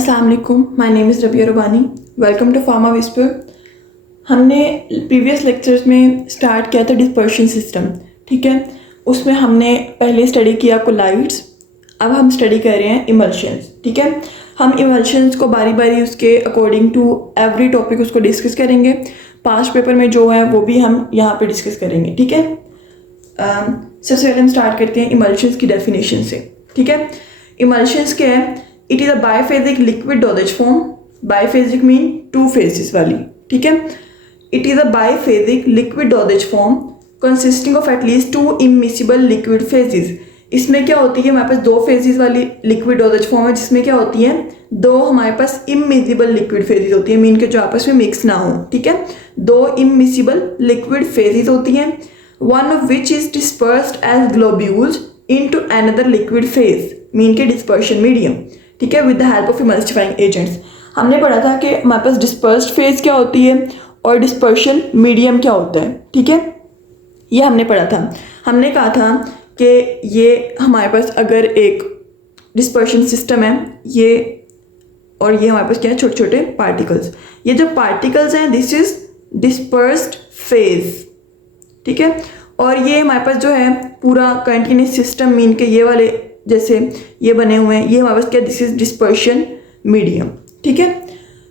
अस्सलाम वालेकुम, my name is Rabia Rubani. Welcome to pharma whisper. हमने प्रीवियस लेक्चर्स में स्टार्ट किया था डिस्पर्शन सिस्टम, ठीक है। उसमें हमने पहले स्टडी किया कोलाइड्स, अब हम स्टडी कर रहे हैं इमल्शंस, ठीक है। हम इमल्शंस को बारी बारी उसके अकॉर्डिंग टू एवरी टॉपिक उसको डिस्कस करेंगे। पास्ट पेपर में जो है वो भी हम यहाँ पे डिस्कस करेंगे, ठीक है। सबसे पहले हम स्टार्ट करते हैं इमल्शंस की डेफिनेशन से, ठीक है। इमल्शंस क्या है? It is a biphasic liquid dosage form. Biphasic mean two phases वाली, ठीक है। It is a biphasic liquid dosage form consisting of at least two immiscible liquid phases. इसमें क्या होती है? हमारे पास दो फेजेस वाली लिक्विड डोजेज फॉर्म है, जिसमें क्या होती है, दो हमारे पास इमिसिबल लिक्विड फेजेस होती है, मीन के जो आपस में मिक्स ना हो, ठीक है। दो इमिसिबल लिक्विड फेजेस होती हैं, one of which is dispersed as globules into another liquid phase, mean के डिस्पर्शन मीडियम, ठीक है, with the help of emulsifying agents. हमने पढ़ा था कि हमारे पास डिस्पर्स्ड फेज क्या होती है और डिस्पर्शन मीडियम क्या होता है, ठीक है। ये हमने पढ़ा था। हमने कहा था कि ये हमारे पास अगर एक डिस्पर्शन सिस्टम है, ये और ये हमारे पास क्या है, छोटे छोटे पार्टिकल्स। ये जो पार्टिकल्स हैं, दिस इज डिस्पर्स्ड फेज, ठीक है। और ये हमारे पास जो है पूरा कंटिन्यूस सिस्टम, मीन के ये वाले जैसे ये बने हुए हैं, ये हमारे पास क्या, दिस इज डिस्पर्शन मीडियम, ठीक है।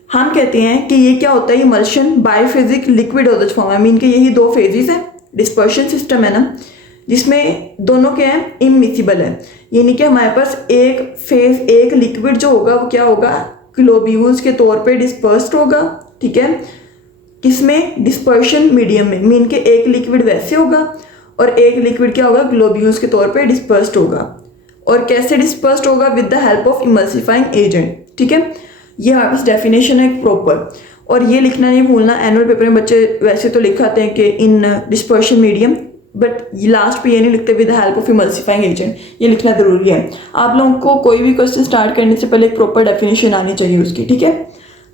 हम कहते हैं कि ये क्या होता है, इमल्शन बायफेजिक लिक्विड डोजेज फॉर्म है, मीन के यही दो फेजेस हैं। डिस्पर्शन सिस्टम है ना, जिसमें दोनों क्या है, इमिसिबल है, यानी कि हमारे पास एक फेज, एक लिक्विड जो होगा वो क्या होगा, ग्लोब्यूल्स के तौर पे डिस्पर्स्ड होगा, ठीक है। किसमें? डिस्पर्शन मीडियम में, मीन के एक लिक्विड वैसे होगा और एक लिक्विड क्या होगा, ग्लोब्यूल्स के तौर पे डिस्पर्स्ड होगा। और कैसे डिस्पर्स्ड होगा? With the help of emulsifying agent, ठीक है। ये हमारे पास डेफिनेशन है प्रॉपर, और ये लिखना नहीं भूलना। एनुअल पेपर में बच्चे वैसे तो लिखाते हैं कि इन डिस्पर्शन मीडियम, बट लास्ट पे ये नहीं लिखते with the help of emulsifying agent, ये लिखना जरूरी है। आप लोगों को कोई भी क्वेश्चन स्टार्ट करने से पहले एक प्रॉपर डेफिनेशन आनी चाहिए उसकी, ठीक है।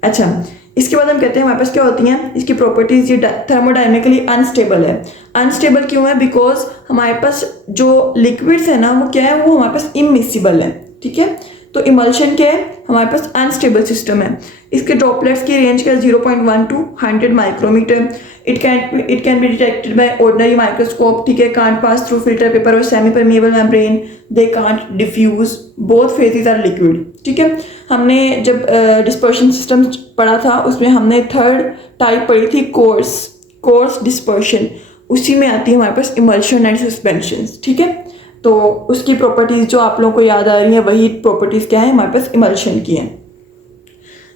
अच्छा, इसके बाद हम कहते हैं हमारे पास क्या होती हैं इसकी प्रॉपर्टीज। ये थर्मोडायनेमिकली अनस्टेबल है। अनस्टेबल क्यों है? बिकॉज हमारे पास जो लिक्विड्स है ना, वो क्या है, वो हमारे पास इमिसिबल है, ठीक है। तो इमल्शन क्या है? हमारे पास अनस्टेबल सिस्टम है। इसके ड्रॉपलेट्स की रेंज क्या है, 0.1 to 100 micrometer. It can be detected by ordinary microscope, ठीक है। Can't pass through filter paper और semi permeable membrane, they can't diffuse, both phases are liquid, ठीक है। हमने जब डिस्पर्शन सिस्टम पढ़ा था, उसमें हमने थर्ड टाइप पढ़ी थी, कोर्स डिस्पर्शन। उसी में आती है हमारे पास इमल्शन एंड सस्पेंशन, ठीक है। तो उसकी प्रॉपर्टीज जो आप लोगों को याद आ रही है, वही प्रॉपर्टीज क्या है हमारे पास इमल्शन की हैं।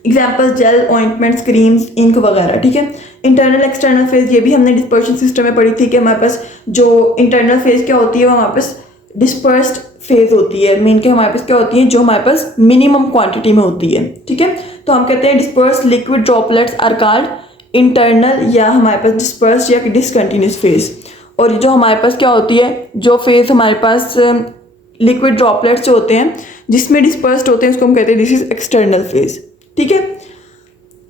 Example gel, ointments, creams, ink वगैरह, ठीक है। इंटरनल एक्सटर्नल फेज, ये भी हमने डिस्पर्शन सिस्टम में पढ़ी थी कि हमारे पास जो इंटरनल फेज क्या होती है, वो हमारे पास डिस्पर्स्ड फेज होती है, मीन के हमारे पास क्या होती है, जो हमारे पास मिनिमम क्वांटिटी में होती है, ठीक है। तो हम कहते हैं dispersed liquid droplets are called internal, या हमारे पास डिस्पर्स्ड या डिसकंटिन्यूस फेज। और जो हमारे पास क्या होती है, जो फेज हमारे पास लिक्विड ड्रॉपलेट्स होते हैं जिसमें डिस्पर्स्ड होते हैं, उसको हम कहते हैं दिस इज एक्सटर्नल फेज, ठीक है।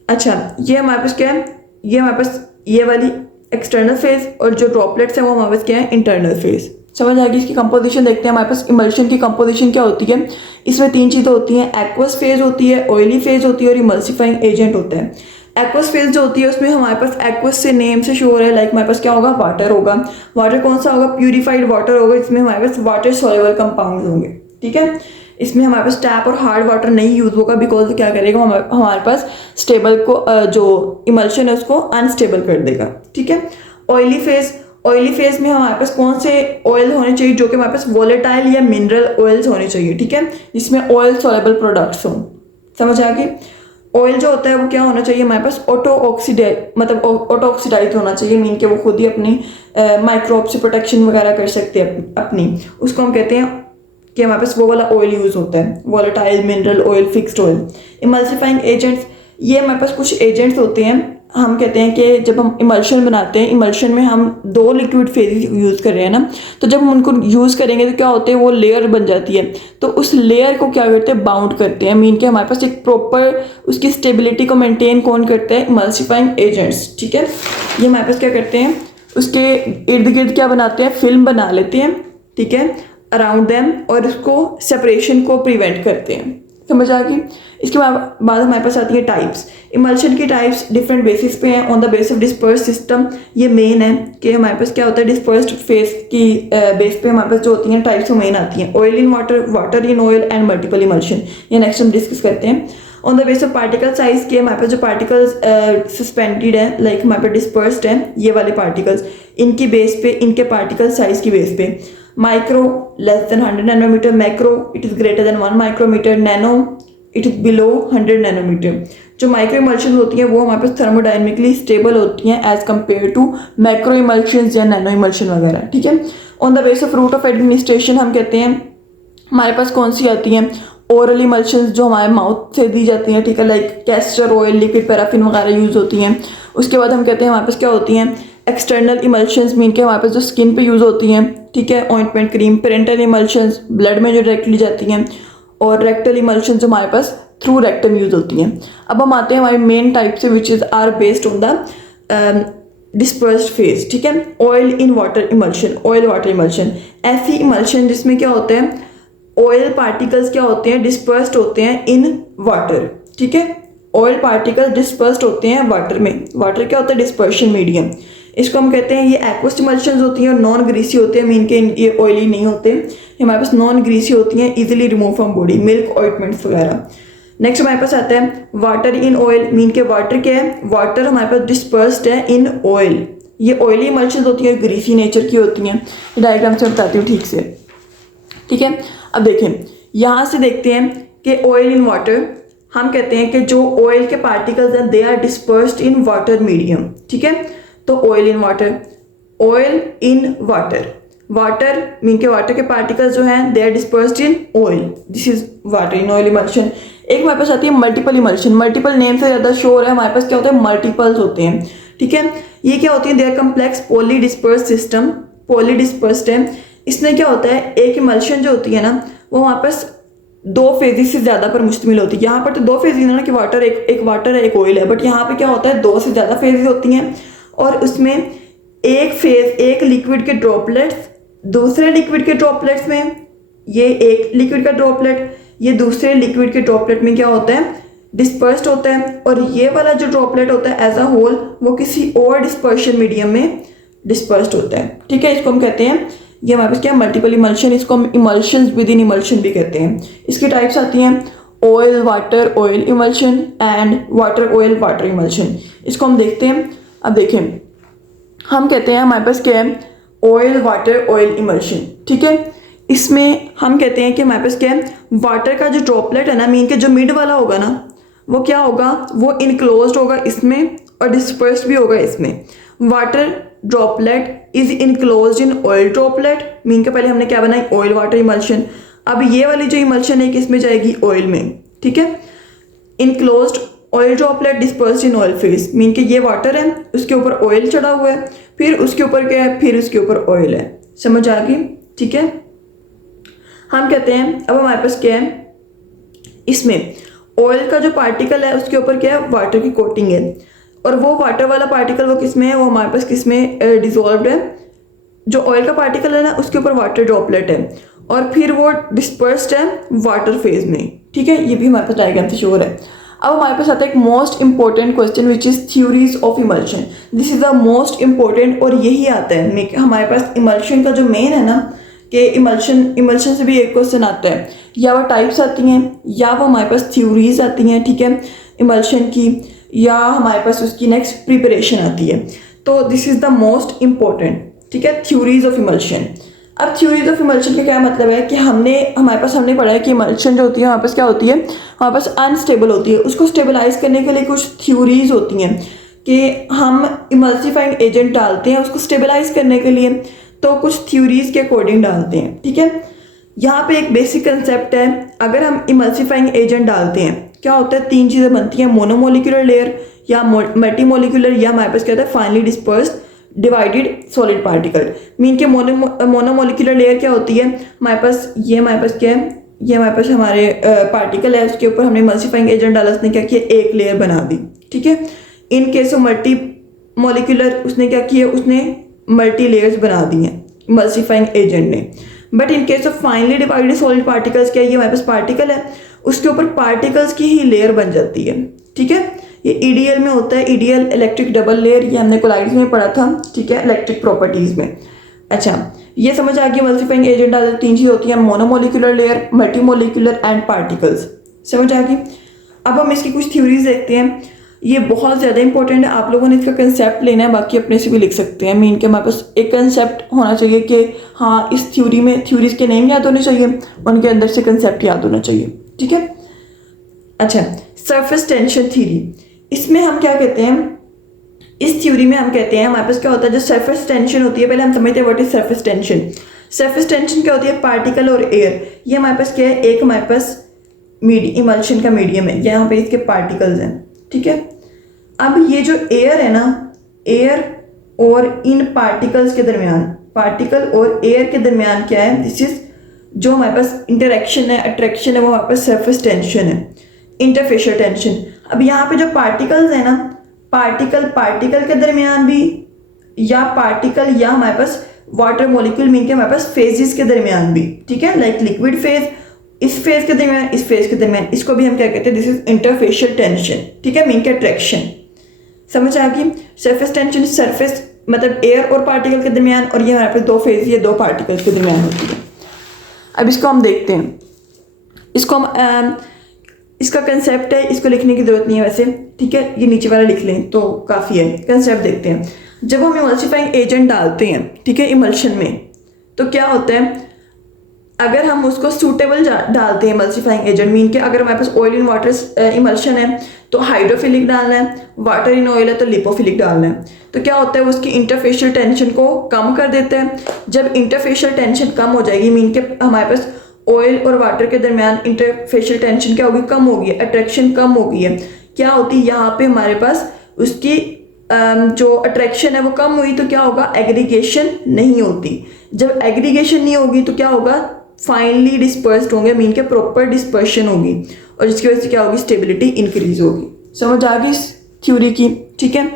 अच्छा, ये हमारे पास क्या है, ये हमारे पास ये वाली एक्सटर्नल फेज, और जो ड्रॉपलेट्स हैं वो हमारे पास क्या है, इंटरनल फेज। समझ आएगी। इसकी कंपोजिशन देखते हैं। हमारे पास इमल्शन की कंपोजिशन क्या होती है, इसमें तीन चीज़ें होती हैं, एक्वस फेज होती है, ऑयली फेज होती है और इमल्सिफाइंग एजेंट होता है। एक्वस फेज जो होती है उसमें हमारे पास एक्वस से नेम से शो हो रहा है, लाइक हमारे पास क्या होगा, वाटर होगा। वाटर कौन सा होगा, प्यूरिफाइड वाटर होगा, इसमें हमारे पास वाटर सॉल्युबल कंपाउंड होंगे, ठीक है। इसमें हमारे पास टैप और हार्ड वाटर नहीं यूज होगा, बिकॉज क्या करेगा, हमारे पास स्टेबल को जो इमल्शन है उसको अनस्टेबल कर देगा, ठीक है। ऑयली फेज में हमारे पास कौन से ऑयल होने चाहिए, जो कि हमारे पास वोलेटाइल या मिनरल ऑयल्स होने चाहिए, ठीक है, जिसमें ऑयल सॉल्युबल प्रोडक्ट्स हों। समझ आ गई। ऑयल जो होता है वो क्या होना चाहिए, हमारे पास ऑटो ऑक्सीडाइज होना चाहिए, मीन के वो खुद ही अपनी माइक्रोब से प्रोटेक्शन वगैरह कर सकते हैं अपनी। उसको हम कहते हैं कि हमारे पास वो वाला ऑयल यूज होता है, volatile, mineral oil, fixed oil. Emulsifying agents, ये हमारे पास कुछ एजेंट्स होते हैं। हम कहते हैं कि जब हम इमल्शन बनाते हैं, इमल्शन में हम दो लिक्विड फेज यूज़ कर रहे हैं ना, तो जब हम उनको यूज़ करेंगे तो क्या होते हैं, वो लेयर बन जाती है। तो उस लेयर को क्या करते हैं, बाउंड करते हैं, मीन के हमारे पास एक प्रॉपर उसकी स्टेबिलिटी को मेंटेन कौन करते हैं, इमल्सिफाइंग एजेंट्स, ठीक है। ये हमारे पास क्या करते हैं, उसके इर्द गिर्द क्या बनाते हैं, फिल्म बना लेते हैं, ठीक है, अराउंड देम, और उसको सेपरेशन को प्रिवेंट करते हैं। समझ आ गई। इसके बाद हमारे पास आती है टाइप्स। इमल्शन की टाइप्स डिफरेंट बेसिस पे हैं on the base of disperse system. ये मेन है कि हमारे पास क्या होता है, डिस्पर्स्ड फेस की बेस पे हमारे पास जो होती हैं टाइप्स वो मेन आती हैं। Oil in water, water in oil and multiple emulsion, ये नेक्स्ट हम डिस्कस करते हैं। On the base of particle size के हमारे पास जो पार्टिकल्स सस्पेंडेड है, लाइक हमारे पास डिस्पर्स्ड है ये वाले पार्टिकल्स, इनकी बेस पे, इनके पार्टिकल साइज की बेस पे, micro less than 100 nanometre, macro it is greater than 1 micrometre, nano it is below 100 nanometre. जो माइक्रो इमल्शन होती हैं वो हमारे पास थर्मोडायनेमिकली स्टेबल होती हैं as compare to macro emulsion या नैनो इमल्शन वगैरह, ठीक है। On the base of root of administration हम कहते हैं हमारे पास कौन सी आती हैं, ओरल इमल्शन जो हमारे माउथ से दी जाती हैं, ठीक है, like castor oil, liquid paraffin वगैरह यूज़ होती हैं। उसके बाद हम कहते हैं हमारे पास क्या होती हैं, एक्सटर्नल इमल्शंस मीन के हमारे पास जो स्किन पे यूज़ होती हैं, ठीक है, ointment cream. Parental emulsions blood में जो डायरेक्टली जाती हैं, और रेक्टल इमल्शन जो हमारे पास थ्रू रेक्टम यूज़ होती हैं। अब हम आते हैं हमारे मेन टाइप से which is are based on the dispersed phase, ठीक है। Oil in water emulsion, oil water emulsion, ऐसी इमल्शन जिसमें क्या होता है, ऑयल पार्टिकल्स क्या होते हैं, डिस्पर्स्ड होते हैं इन वाटर, ठीक है। ऑयल पार्टिकल्स डिस्पर्स्ड होते हैं वाटर में। वाटर क्या होता है, डिस्पर्शन मीडियम। इसको हम कहते हैं, ये एक्वस इमल्शंस होती हैं और नॉन ग्रीसी होते हैं, मीन के ये ऑयली नहीं होते, ये हमारे पास नॉन ग्रीसी होती हैं, easily remove from body, milk, ointments वगैरह। नेक्स्ट हमारे पास आता है वाटर इन ऑयल, मीन के वाटर क्या है, वाटर हमारे पास डिस्पर्स्ड है इन ऑयल। ये ऑयली इमल्शंस होती हैं, ग्रीसी नेचर की होती हैं। डायग्राम से बताती हूँ ठीक से, ठीक है। अब देखें, यहाँ से देखते हैं कि ऑयल इन वाटर, हम कहते हैं कि जो ऑयल के पार्टिकल्स हैं they are dispersed in water medium, ठीक है। तो oil in water, oil in water, water mean के वाटर के पार्टिकल्स जो हैं they are dispersed in oil, this is water in oil emulsion. एक हमारे पास आती है मल्टीपल इमल्शन। मल्टीपल नेम से ज़्यादा श्योर है, हमारे पास क्या होता है, मल्टीपल्स होते हैं, ठीक है। ये क्या होती है, they are complex polydisperse system, polydispersed है। इसमें क्या होता है, एक इमल्शन जो होती है ना वो हमारे पास दो फेजेस से ज़्यादा पर मुश्तमिल होती है। यहाँ पर तो दो फेजेस है ना कि वाटर, एक वाटर है, एक ऑयल है, बट यहाँ पे क्या होता है, दो से ज़्यादा फेजेस होती हैं, और उसमें एक फेज, एक लिक्विड के ड्रॉपलेट्स दूसरे लिक्विड के ड्रॉपलेट्स में, ये एक लिक्विड का ड्रॉपलेट ये दूसरे लिक्विड के ड्रॉपलेट में क्या होता है, डिस्पर्स्ड होता है, और ये वाला जो ड्रॉपलेट होता है एज अ होल वो किसी और डिस्पर्शन मीडियम में डिस्पर्स्ड होता है, ठीक है। इसको हम कहते हैं, ये हमारे पास क्या, मल्टीपल इमल्शन। इसको हम इमल्शंस विद इन इमल्शन भी कहते हैं। इसकी टाइप्स आती हैं oil water oil emulsion and water oil water emulsion. इसको हम देखते हैं। अब देखें, हम कहते हैं हमारे पास क्या है, ऑयल वाटर ऑयल इमल्शन, ठीक है। इसमें हम कहते हैं कि हमारे पास क्या है, वाटर का जो ड्रॉपलेट है ना, मीन के जो मिड वाला होगा ना वो क्या होगा, वो इनक्लोज्ड होगा इसमें और डिस्पर्स्ड भी होगा इसमें। Water droplet is enclosed in oil droplet, mean के पहले हमने क्या बनाई, ऑयल वाटर इमल्शन। अब ये वाली जो इमल्शन है किसमें जाएगी, ऑयल में, ठीक है। Enclosed oil droplet dispersed in oil phase, mean के ये वाटर है, उसके ऊपर ऑयल चढ़ा हुआ है, फिर उसके ऊपर क्या है, फिर उसके ऊपर ऑयल है। समझ आ गई, ठीक है। हम कहते हैं अब हमारे पास क्या है, इसमें ऑयल का जो पार्टिकल है उसके ऊपर क्या है, वाटर की कोटिंग है, और वो वाटर वाला पार्टिकल वो किसमें है, वो हमारे पास किसमें डिसॉल्व्ड है। जो ऑयल का पार्टिकल है ना उसके ऊपर वाटर ड्रॉपलेट है, और फिर वो डिस्पर्स्ड है वाटर फेज में, ठीक है। ये भी हमारे पास डायग्राम से श्योर है। अब हमारे पास आता है एक most important question which is theories of emulsion. This is the most important, और यही आता है हमारे पास इमल्शन का जो मेन है ना, कि इमल्शन से भी एक क्वेश्चन आता है, या वो टाइप्स आती हैं या वो हमारे पास थ्योरीज आती हैं, ठीक है, इमल्शन की, या हमारे पास उसकी नेक्स्ट प्रिपरेशन आती है। तो this is the most important, ठीक है, थ्योरीज ऑफ इमल्शन। अब थ्योरीज ऑफ इमल्शन का क्या मतलब है कि हमने पढ़ा है कि इमल्शन जो होती है हमारे पास क्या होती है, हमारे पास अनस्टेबल होती है। उसको स्टेबलाइज करने के लिए कुछ थ्योरीज होती हैं कि हम इमल्सिफाइंग एजेंट डालते हैं उसको स्टेबलाइज करने के लिए, तो कुछ थ्योरीज के अकॉर्डिंग डालते हैं, ठीक है। यहाँ पे एक बेसिक कंसेप्ट है, अगर हम इमल्सिफाइंग एजेंट डालते हैं क्या होता है, तीन चीज़ें बनती हैं, मोनोमोलिकुलर लेयर या मल्टीमोलिकुलर, या हमारे पास क्या होता है finally dispersed divided solid particle. Mean के मोनोमोलिकुलर लेयर क्या होती है, हमारे पास क्या है, ये हमारे पास हमारे पार्टिकल है, उसके ऊपर हमने इमल्सिफाइंग एजेंट डाला, उसने क्या किया, एक लेयर बना दी, ठीक है। In case of multi molecular उसने क्या किया, उसने मल्टी लेयर्स बना दी हैं इमल्सिफाइंग एजेंट ने। But in case of finally divided solid particles क्या है, ये हमारे पास पार्टिकल है उसके ऊपर पार्टिकल्स की ही लेयर बन जाती है। ठीक है, ये ईडीएल में होता है, ईडीएल इलेक्ट्रिक डबल लेयर, ये हमने कोलाइड्स में पढ़ा था। ठीक है, इलेक्ट्रिक प्रॉपर्टीज में। अच्छा, ये समझ आ गया इमल्सिफाइंग एजेंट तीन चीज़ होती हैं, मोनोमोलिकुलर लेयर, मल्टीमोलिकुलर एंड पार्टिकल्स। समझ आ गई। अब हम इसकी कुछ थ्योरीज देखते हैं। ये बहुत ज़्यादा इंपॉर्टेंट है, आप लोगों ने इसका कंसेप्ट लेना है, बाकी अपने से भी लिख सकते हैं। मीन के हमारे पास एक कंसेप्ट होना चाहिए कि हाँ इस थ्योरी में थ्योरीज के नेम याद होने चाहिए, उनके अंदर से कंसेप्ट याद होना चाहिए। ठीक है। अच्छा, सरफेस टेंशन थ्योरी, इसमें हम क्या कहते हैं, इस थ्योरी में हम कहते हैं हमारे पास क्या होता है, जो सरफेस टेंशन होती है, पहले हम समझते हैं what is surface tension. Surface tension क्या होती है, पार्टिकल और एयर, ये हमारे पास क्या है, एक हमारे पास इमल्शन का मीडियम है, यहाँ पे इसके पार्टिकल्स हैं। ठीक है, अब ये जो एयर है ना, एयर और इन पार्टिकल्स के दरमियान, पार्टिकल और एयर के दरमियान क्या है, दिस इज जो हमारे पास इंटरेक्शन है, अट्रैक्शन है, वो हमारे पास सरफेस टेंशन है, इंटरफेशियल टेंशन। अब यहाँ पे जो पार्टिकल्स है ना, पार्टिकल के दरमियान भी, या पार्टिकल या हमारे पास वाटर मॉलिक्यूल मीन के हमारे पास फेजेस के दरमियान भी। ठीक है, लाइक लिक्विड फेज, इस फेज के दरमियान, इस फेज के दरमियान, इसको भी हम क्या कहते हैं, दिस इज इंटरफेशियल टेंशन। ठीक है, मीन के अट्रैक्शन। समझ आ गई। सरफेस टेंशन सरफेस मतलब एयर और पार्टिकल के दरमियान, और ये हमारे पास दो फेज, ये दो पार्टिकल्स के दरमियान होती है। अब इसको हम देखते हैं, इसको हम इसका कंसेप्ट है, इसको लिखने की जरूरत नहीं है वैसे। ठीक है, ये नीचे वाला लिख लें तो काफ़ी है। कंसेप्ट देखते हैं। जब हम इमल्सिफाइंग एजेंट डालते हैं, ठीक है, इमल्शन में, तो क्या होता है, अगर हम उसको सूटेबल डालते हैं इमल्सिफाइंग एजेंट, मीन के अगर हमारे पास ऑयल इन वाटर इमल्शन है तो हाइड्रोफिलिक डालना है, वाटर इन ऑयल है तो लिपोफिलिक डालना है। तो क्या होता है, वो उसकी इंटरफेशियल टेंशन को कम कर देता है। जब इंटरफेशियल टेंशन कम हो जाएगी, मीन के हमारे पास ऑयल और वाटर के दरमियान इंटरफेशियल टेंशन क्या होगी, कम होगी, अट्रैक्शन कम हो गई है। क्या होती है, यहाँ पे हमारे पास उसकी जो अट्रैक्शन है वो कम हुई, तो क्या होगा, एग्रीगेशन नहीं होती। जब एग्रीगेशन नहीं होगी तो क्या होगा, फाइनली डिस्पर्स्ड होंगे, मीन के प्रॉपर डिस्पर्शन होगी, और जिसकी वजह से क्या होगी, स्टेबिलिटी इंक्रीज होगी। समझ आ गई इस थ्योरी की। ठीक है,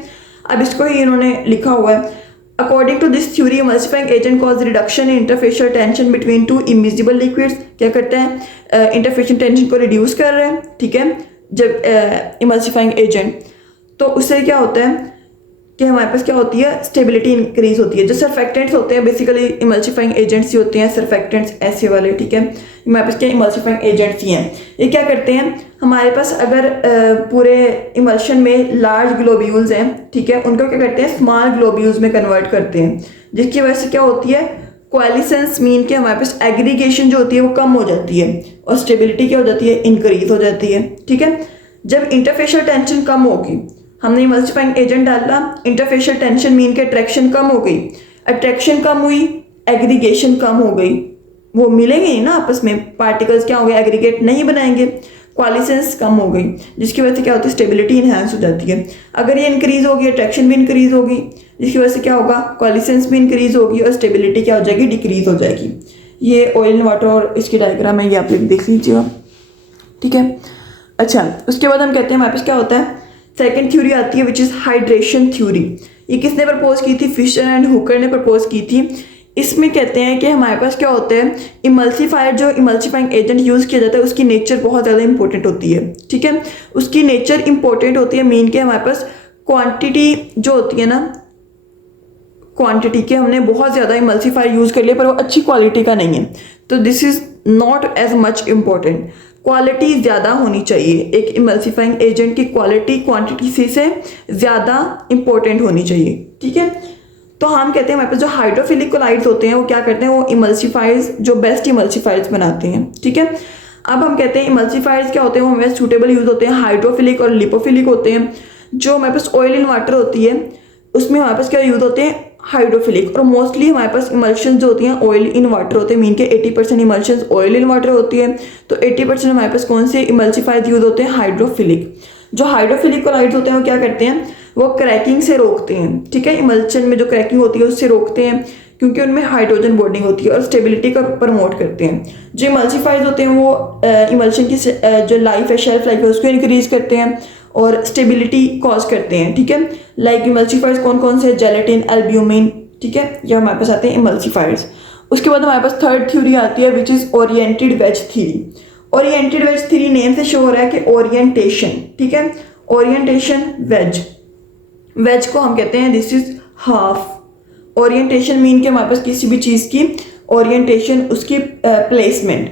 अब इसको ही इन्होंने लिखा हुआ है, according to this theory emulsifying agent cause reduction in interfacial tension between two immiscible liquids. क्या करते हैं, इंटरफेशियल टेंशन को रिड्यूस कर रहे हैं। ठीक है, जब इमल्सिफाइंग एजेंट, तो उससे क्या होता है कि हमारे पास क्या होती है, स्टेबिलिटी इंक्रीज होती है। जो सरफेक्टेंट्स होते हैं, बेसिकली इमल्सिफाइंग एजेंट्स ही होते हैं, सरफेक्टेंट्स ऐसे वाले। ठीक है, हमारे पास क्या इमल्सिफाइंग एजेंट्स ही हैं। ये क्या करते हैं, हमारे पास अगर पूरे इमल्शन में लार्ज ग्लोब्यूल्स हैं, ठीक है, उनको क्या करते हैं, स्मॉल ग्लोब्यूल्स में कन्वर्ट करते हैं, जिसकी वजह से क्या होती है, कोएलिसेंस मीन के हमारे पास एग्रीगेशन जो होती है वो कम हो जाती है, और स्टेबिलिटी क्या हो जाती है, इंक्रीज हो जाती है। ठीक है, जब इंटरफेशियल टेंशन कम होगी, हमने इमल्सिफाइंग एजेंट डाला, इंटरफेशियल टेंशन मीन के अट्रैक्शन कम हो गई, अट्रैक्शन कम हुई, एग्रीगेशन कम हो गई, वो मिलेंगे ही ना आपस में, पार्टिकल्स क्या हो गए, एग्रीगेट नहीं बनाएंगे, कोएलिसेंस कम हो गई, जिसकी वजह से क्या होती है, स्टेबिलिटी इनहेंस हो जाती है। अगर ये इंक्रीज होगी, अट्रैक्शन भी इंक्रीज होगी, जिसकी वजह से क्या होगा, कोएलिसेंस भी इंक्रीज होगी, और स्टेबिलिटी क्या हो जाएगी, डिक्रीज हो जाएगी। ये ऑयल वाटर और इसकी डायग्राम है, ये आप देख लीजिएगा। ठीक है, अच्छा, उसके बाद हम कहते हैं हमारे पास क्या होता है, सेकेंड थ्योरी आती है विच इज़ हाइड्रेशन थ्योरी। ये किसने प्रपोज की थी, फिशर एंड हुकर ने प्रपोज की थी। इसमें कहते हैं कि हमारे पास क्या होता है, इमल्सीफायर, जो इमल्सीफाइंग एजेंट यूज़ किया जाता है उसकी नेचर बहुत ज़्यादा इंपॉर्टेंट होती है। ठीक है, उसकी नेचर इंपॉर्टेंट होती है, मीन के हमारे पास क्वांटिटी जो होती है ना, क्वांटिटी के हमने बहुत ज़्यादा इमल्सीफायर यूज़ कर लिया पर वो अच्छी क्वालिटी का नहीं है, तो this is not as much important. Quality ज़्यादा होनी चाहिए, एक इमल्सीफाइंग एजेंट की क्वालिटी क्वांटिटी से ज़्यादा इंपॉर्टेंट होनी चाहिए। ठीक है, तो हम कहते हैं हमारे पास जो हाइड्रोफिलिक कोलाइड्स होते हैं वो क्या करते हैं, वो इमल्सीफायर्स, जो बेस्ट इमल्सीफायर्स बनाते हैं। ठीक है, अब हम कहते हैं इमल्सीफायर्स क्या होते हैं, वो हमें सूटेबल यूज होते हैं, हाइड्रोफिलिक और लिपोफिलिक होते हैं। जो हमारे पास ऑयल इन वाटर होती है उसमें हमारे पास क्या यूज होते हैं, हाइड्रोफिलिक, और मोस्टली हमारे पास इमल्शन जो होती हैं ऑयल इन वाटर होते हैं, मीन के 80% इमल्शन ऑयल इन वाटर होती है, तो 80% हमारे पास कौन से इमल्सीफायर्स यूज होते हैं, हाइड्रोफिलिक। जो हाइड्रोफिलिक कोलाइड्स होते हैं वो क्या करते हैं, वो क्रैकिंग से रोकते हैं। ठीक है, इमल्शन में जो क्रैकिंग होती है उससे रोकते हैं, क्योंकि उनमें हाइड्रोजन बॉन्डिंग होती है, और स्टेबिलिटी को प्रमोट करते हैं। जो इमल्सीफायर्स होते हैं वो इमल्शन की जो लाइफ है, शेल्फ लाइफ है, उसको इंक्रीज करते हैं और स्टेबिलिटी कॉज करते हैं। ठीक है, लाइक इमल्सीफायर्स कौन कौन से, जेलेटिन, एल्ब्यूमिन। ठीक है, ये हमारे पास आते हैं इमल्सीफायर्स। उसके बाद हमारे पास थर्ड थ्योरी आती है which is oriented wedge theory. Oriented wedge theory name से शो हो रहा है कि ओरिएंटेशन, ठीक है, ओरिएंटेशन वेज, वेज को हम कहते हैं this is half. Orientation mean के हमारे पास किसी भी चीज़ की ओरिएंटेशन, उसकी प्लेसमेंट।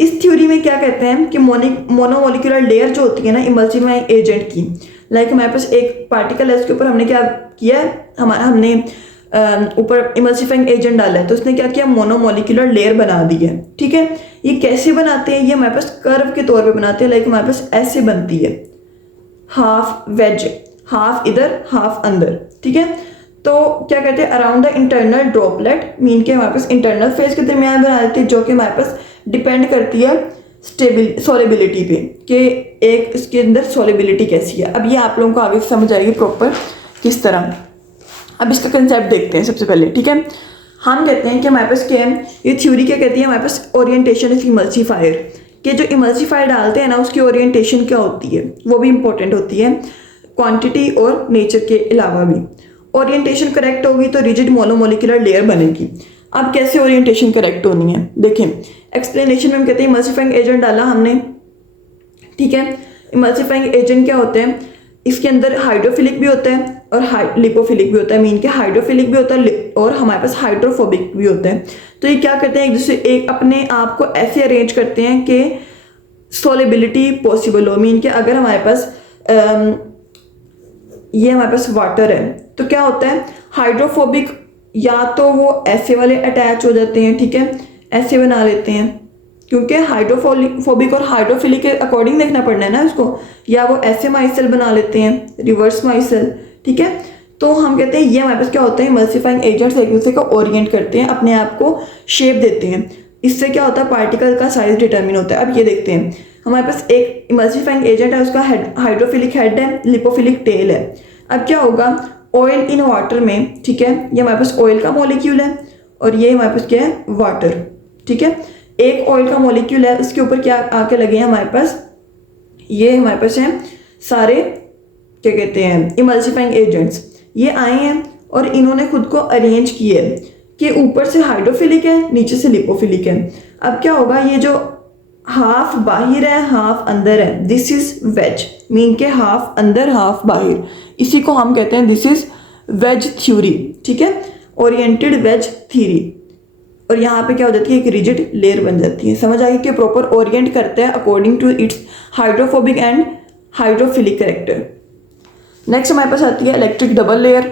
इस थ्योरी में क्या कहते हैं कि मोनोमोलिकुलर लेयर जो होती है ना इमल्सिफाइंग एजेंट की, लाइक हमारे पास एक पार्टिकल है, उसके ऊपर हमने क्या किया है, हमने ऊपर इमल्सिफाइंग एजेंट डाला है, तो उसने क्या किया, मोनोमोलिकुलर लेयर बना दी है, ठीक है। ये कैसे बनाते हैं, ये हमारे पास कर्व के तौर पे बनाते हैं, लाइक हमारे पास ऐसे बनती है, हाफ वेज, हाफ इधर हाफ अंदर, ठीक है। तो क्या कहते हैं, around the internal droplet, mean के हमारे पास इंटरनल फेज के दरमियान बना देते हैं, जो कि हमारे पास डिपेंड करती है सॉलिबिलिटी पे, कि एक इसके अंदर सॉलिबिलिटी कैसी है। अब ये आप लोगों को आगे समझ आएगी प्रॉपर किस तरह। अब इसका कंसेप्ट देखते हैं सबसे पहले, ठीक है। हम कहते हैं कि हमारे पास क्या है, ये थ्योरी क्या कहती है, हमारे पास ओरिएंटेशन इज इमल्सिफायर, कि जो इमल्सिफायर डालते हैं ना उसकी ओरिएंटेशन क्या होती है, वो भी इंपॉर्टेंट होती है, क्वांटिटी और नेचर के अलावा भी। ओरिएंटेशन करेक्ट होगी तो रिजिड मोनोमोलिकुलर लेयर बनेगी। अब कैसे ओरिएंटेशन करेक्ट होनी है, देखें एक्सप्लेनेशन में हम कहते हैं इमल्सिफाइंग एजेंट डाला हमने, ठीक है। इमल्सिफाइंग एजेंट क्या होते हैं, इसके अंदर हाइड्रोफिलिक भी होता है और लिपोफिलिक भी होता है, मीन के हाइड्रोफिलिक भी होता है और हमारे पास हाइड्रोफोबिक भी होता है। तो ये क्या करते हैं, एक दूसरे एक अपने आप को ऐसे अरेंज करते हैं कि सॉलिबिलिटी पॉसिबल हो, मीन के अगर हमारे पास ये हमारे पास वाटर है तो क्या होता है, हाइड्रोफोबिक या तो वो ऐसे वाले अटैच हो जाते हैं, ठीक है, ऐसे बना लेते हैं, क्योंकि हाइड्रोफोबिक और हाइड्रोफिलिक के अकॉर्डिंग देखना पड़ना है ना उसको, या वो ऐसे माइसेल बना लेते हैं, रिवर्स माइसेल, ठीक है। तो हम कहते हैं ये हमारे पास क्या होता है, इमल्सिफाइंग एजेंट्स एक दूसरे को ओरिएंट करते हैं, अपने आप को शेप देते हैं, इससे क्या होता है, पार्टिकल का साइज डिटर्मिन होता है। अब ये देखते हैं, हमारे पास एक इमल्सिफाइंग एजेंट है, उसका हाइड्रोफिलिक हेड है, लिपोफिलिक टेल है। अब क्या होगा, ऑयल इन वाटर में, ठीक है, ये हमारे पास ऑयल का मॉलिक्यूल है और ये हमारे पास क्या है, वाटर, ठीक है। एक ऑयल का मॉलिक्यूल है, उसके ऊपर क्या आके लगे हैं हमारे पास, ये हमारे पास हैं सारे क्या कहते हैं इमल्सिफाइंग एजेंट्स, ये आए हैं और इन्होंने खुद को अरेंज किए कि ऊपर से हाइड्रोफिलिक है, नीचे से लिपोफिलिक है। अब क्या होगा, ये जो हाफ बाहर है हाफ अंदर है, दिस इज वेज, मीन के हाफ अंदर हाफ बाहर, इसी को हम कहते हैं दिस इज वेज थ्योरी, ठीक है, ओरिएंटेड वेज थ्योरी। और यहाँ पे क्या हो जाती है, एक रिजिड लेयर बन जाती है। समझ आई कि प्रॉपर ओरिएंट करता है according to its hydrophobic and hydrophilic character. Next हमारे पास आती है इलेक्ट्रिक डबल लेयर।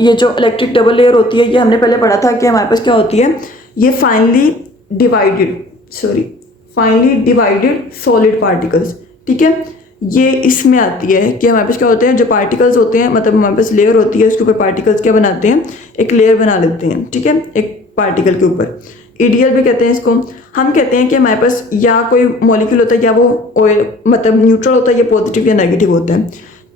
ये जो इलेक्ट्रिक डबल लेयर होती है, ये हमने पहले पढ़ा था कि हमारे पास क्या होती है, ये फाइनली डिवाइडेड सॉलिड पार्टिकल्स, ठीक है। ये इसमें आती है कि हमारे पास क्या होते हैं, जो पार्टिकल्स होते हैं, मतलब हमारे पास लेयर होती है, उसके ऊपर पार्टिकल्स क्या बनाते हैं, एक लेयर बना लेते हैं, ठीक है, एक पार्टिकल के ऊपर। ईडीएल भी कहते हैं इसको। हम कहते हैं कि हमारे पास या कोई मॉलिक्यूल होता है या वो ऑयल मतलब न्यूट्रल होता है, या पॉजिटिव या नेगेटिव होता है।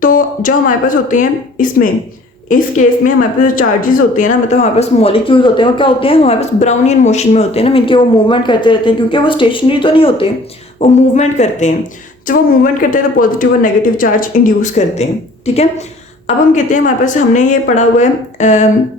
तो जो हमारे पास होते हैं इसमें, इस केस में हमारे पास जो चार्जेस होते हैं ना, मतलब हमारे पास मॉलिक्यूल्स होते हैं, वो क्या होते हैं, हमारे पास ब्राउनियन मोशन में होते हैं ना, इनके वो मूवमेंट करते रहते हैं, क्योंकि वो स्टेशनरी तो नहीं होते, वो मूवमेंट करते हैं। जब वो मूवमेंट करते हैं तो पॉजिटिव और नेगेटिव चार्ज इंड्यूस करते हैं, ठीक है। अब हम कहते हैं हमारे पास, हमने ये पढ़ा हुआ है,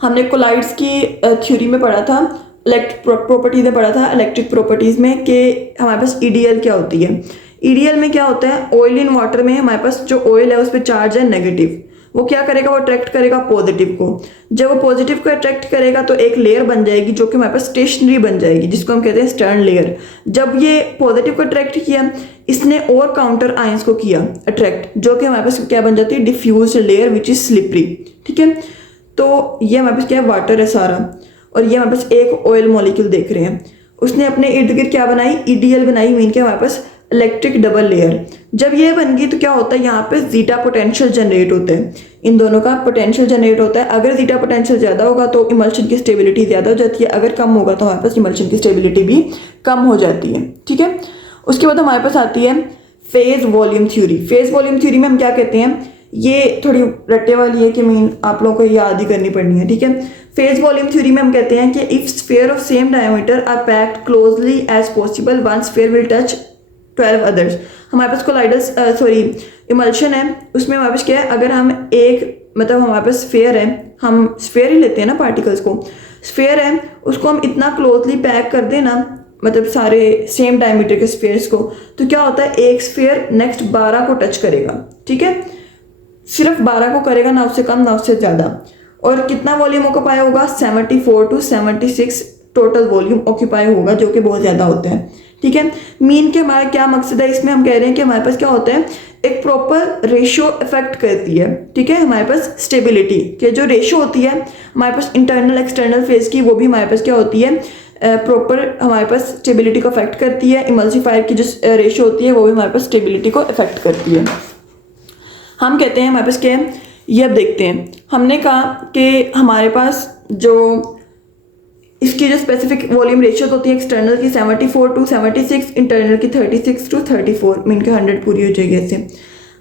हमने कोलाइड्स की थ्योरी में पढ़ा था, इलेक्ट्रिक प्रॉपर्टीज में पढ़ा था, इलेक्ट्रिक प्रॉपर्टीज में, कि हमारे पास ईडीएल क्या होती है। ईडीएल में क्या होता है, ऑयल इन वाटर में हमारे पास जो ऑयल है उस पर चार्ज है नेगेटिव, वो क्या करेगा, वो अट्रैक्ट करेगा पॉजिटिव को। जब वो पॉजिटिव को अट्रैक्ट करेगा तो एक लेयर बन जाएगी जो कि हमारे पास स्टेशनरी बन जाएगी, जिसको हम कहते हैं स्टर्न लेयर। जब ये पॉजिटिव को अट्रैक्ट किया, इसने और काउंटर आयंस को किया अट्रैक्ट, जो कि हमारे पास क्या बन जाती है, diffuse layer which is slippery, ठीक है। तो ये हमारे पास क्या है, वाटर है सारा, और ये हमारे पास एक ऑयल मॉलिक्यूल देख रहे हैं, उसने अपने इर्द गिर्द क्या बनाई, ईडीएल बनाई, मीन के हमारे पास इलेक्ट्रिक डबल लेयर। जब ये बन गई तो क्या होता है, यहाँ पे जीटा पोटेंशियल जनरेट होता है, इन दोनों का पोटेंशियल जनरेट होता है। अगर जीटा पोटेंशियल ज़्यादा होगा तो इमल्शन की स्टेबिलिटी ज़्यादा हो जाती है, अगर कम होगा तो हमारे पास इमल्शन की स्टेबिलिटी भी कम हो जाती है, ठीक है। उसके बाद हमारे पास आती है phase volume theory. Phase volume theory में हम क्या कहते हैं, ये थोड़ी रट्टे वाली है कि मीन आप लोगों को याद ही करनी पड़नी है, ठीक है। फेज वॉल्यूम थ्योरी में हम कहते हैं कि if sphere of same diameter are packed closely as possible, one sphere will touch 12 others. हमारे पास कोलाइडल्स इमल्शन है, उसमें हमारे पास क्या है, अगर हम एक मतलब हमारे पास स्फीयर है, हम स्फीयर ही लेते हैं ना पार्टिकल्स को, स्फीयर है, उसको हम इतना क्लोजली पैक कर दें ना, मतलब सारे सेम डायमीटर के स्फीयर्स को, तो क्या होता है एक स्फीयर नेक्स्ट 12 को टच करेगा, ठीक है, सिर्फ 12 को करेगा, ना उससे कम ना उससे ज़्यादा। और कितना वॉल्यूम ऑक्यूपाई होगा, 74 to 76 टोटल वॉल्यूम ऑक्यूपाई होगा, जो कि बहुत ज़्यादा होता है, ठीक है। मीन के हमारा क्या मकसद है इसमें, हम कह रहे हैं कि हमारे पास क्या होता है, एक प्रॉपर रेशियो इफेक्ट करती है, ठीक है। हमारे पास स्टेबिलिटी के जो रेशियो होती है हमारे पास इंटरनल एक्सटर्नल फेज की, वो भी हमारे पास क्या होती है, प्रॉपर हमारे पास स्टेबिलिटी को अफेक्ट करती है। इमल्सिफायर की जो रेशियो होती है वो भी हमारे पास स्टेबिलिटी को अफेक्ट करती है। हम कहते हैं हमारे पास क्या है, ये अब देखते हैं। हमने कहा कि हमारे पास जो इसकी जो स्पेसिफिक वॉल्यूम रेशियो होती है एक्सटर्नल की 74 to 76, इंटरनल की 36 to 34, मीन के 100 पूरी हो जाएगी ऐसे।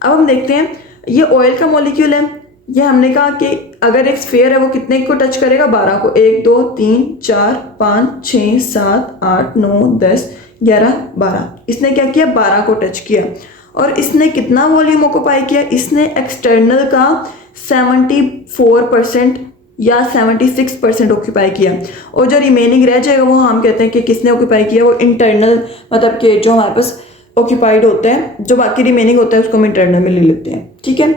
अब हम देखते हैं ये ऑयल का मॉलिक्यूल है, ये हमने कहा कि अगर एक स्फीयर है वो कितने को टच करेगा, 12 को, 1 2 3 4 5 6 7 8 9 10 11 12, इसने क्या किया, 12 को टच किया। और इसने कितना वॉल्यूम ऑक्यूपाई किया, इसने एक्सटर्नल का 74% या 76% ऑक्यूपाई किया, और जो रिमेनिंग रह जाएगा वो हम कहते हैं कि किसने ऑक्यूपाई किया, वो इंटरनल, मतलब कि जो हमारे पास ऑक्यूपाइड होता है, जो बाकी रिमेनिंग होता है उसको हम इंटरनल में ले लेते हैं, ठीक है।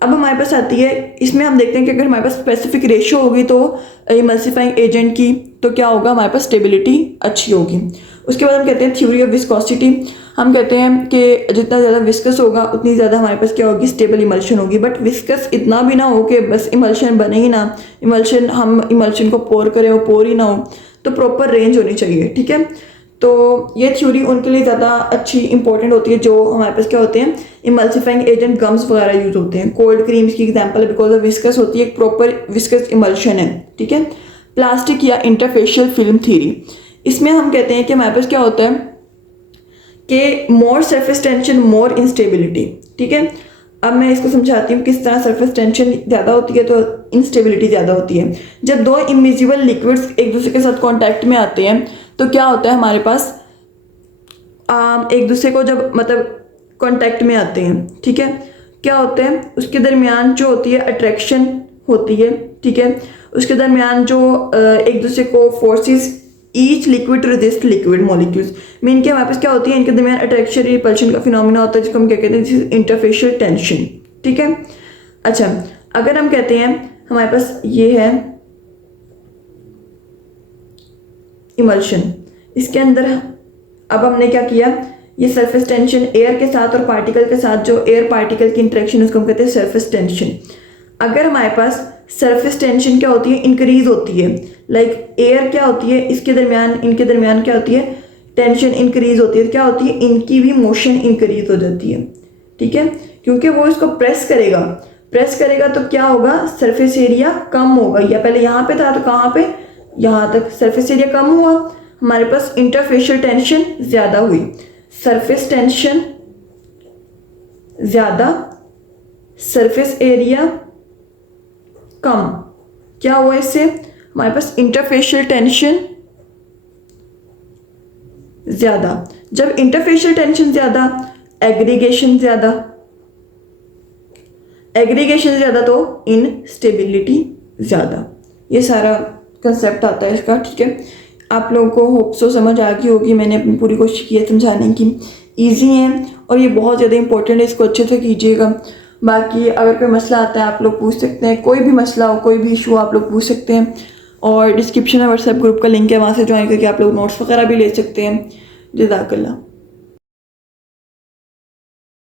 अब हमारे पास आती है, इसमें हम देखते हैं कि अगर हमारे पास स्पेसिफिक रेशियो होगी तो इमल्सिफाइंग एजेंट की, तो क्या होगा, हमारे पास स्टेबिलिटी अच्छी होगी। उसके बाद हम कहते हैं थ्योरी ऑफ विस्कोसिटी। हम कहते हैं कि जितना ज़्यादा विस्कस होगा उतनी ज़्यादा हमारे पास क्या होगी, स्टेबल इमल्शन होगी। बट विस्कस इतना भी ना हो कि बस इमल्शन बने ही ना, हम इमल्शन को पोर करें वो पोर ही ना हो, तो प्रॉपर रेंज होनी चाहिए, ठीक है। तो ये थ्योरी उनके लिए ज़्यादा अच्छी इंपॉर्टेंट होती है जो हमारे पास क्या होते हैं, इमल्सिफाइंग एजेंट गम्स वगैरह यूज होते हैं। कोल्ड क्रीम्स की एग्जांपल है, बिकॉज ऑफ विस्कस होती है, एक प्रॉपर विस्कस इमल्शन है, ठीक है। प्लास्टिक या इंटरफेशियल फिल्म थ्योरी, इसमें हम कहते हैं कि हमारे पास क्या होता है कि मोर सरफेस टेंशन मोर इंस्टेबिलिटी, ठीक है। अब मैं इसको समझाती हूँ किस तरह सरफेस टेंशन ज़्यादा होती है तो इंस्टेबिलिटी ज़्यादा होती है। जब दो इमिजिबल लिक्विड्स एक दूसरे के साथ कांटेक्ट में आते हैं तो क्या होता है, हमारे पास एक दूसरे को जब मतलब कांटेक्ट में आते हैं, ठीक है, क्या होता है उसके दरमियान जो होती है अट्रैक्शन होती है, ठीक है। उसके दरमियान जो एक दूसरे को forces, each liquid resist liquid molecules, mean के हमारे पास क्या होती है, इनके दरमियान अट्रैक्शन रिपल्शन का फिनोमिना होता है, जिसको हम क्या कहते हैं, दिस इज इंटरफेशियल टेंशन, ठीक है। अच्छा, अगर हम कहते हैं हमारे पास ये है इमल्शन, इसके अंदर अब हमने क्या किया, ये सरफेस टेंशन एयर के साथ और पार्टिकल के साथ, जो एयर पार्टिकल की इंटरेक्शन उसको हम कहते हैं सरफेस टेंशन। अगर हमारे पास सरफेस टेंशन क्या होती है, इंक्रीज होती है, लाइक एयर क्या होती है, इसके दरमियान इनके दरमियान क्या होती है, टेंशन इंक्रीज होती है, क्या होती है, इनकी भी मोशन इंक्रीज हो जाती है, ठीक है, क्योंकि वो इसको प्रेस करेगा तो क्या होगा, सरफेस एरिया कम होगा, या पहले यहाँ पे था तो कहाँ पे, यहाँ तक सरफेस एरिया कम हुआ, हमारे पास इंटरफेशियल टेंशन ज़्यादा हुई, सरफेस टेंशन ज़्यादा, सरफेस एरिया कम, क्या हुआ इससे, हमारे पास इंटरफेशियल टेंशन ज़्यादा। जब इंटरफेशियल टेंशन ज़्यादा, एग्रीगेशन ज़्यादा तो इनस्टेबिलिटी ज़्यादा। ये सारा कंसेप्ट आता है इसका, ठीक है। आप लोगों को होप सो समझ आ गई होगी, मैंने अपनी पूरी कोशिश की है समझाने की। ईजी है और ये बहुत ज़्यादा इंपॉर्टेंट है, इसको अच्छे से कीजिएगा। बाकी अगर कोई मसला आता है आप लोग पूछ सकते हैं, कोई भी मसला हो, कोई भी इशू आप लोग पूछ सकते हैं। और डिस्क्रिप्शन में व्हाट्सएप ग्रुप का लिंक है, वहाँ से ज्वाइन करके आप लोग नोट्स वगैरह भी ले सकते हैं। जज़ाकल्लाह।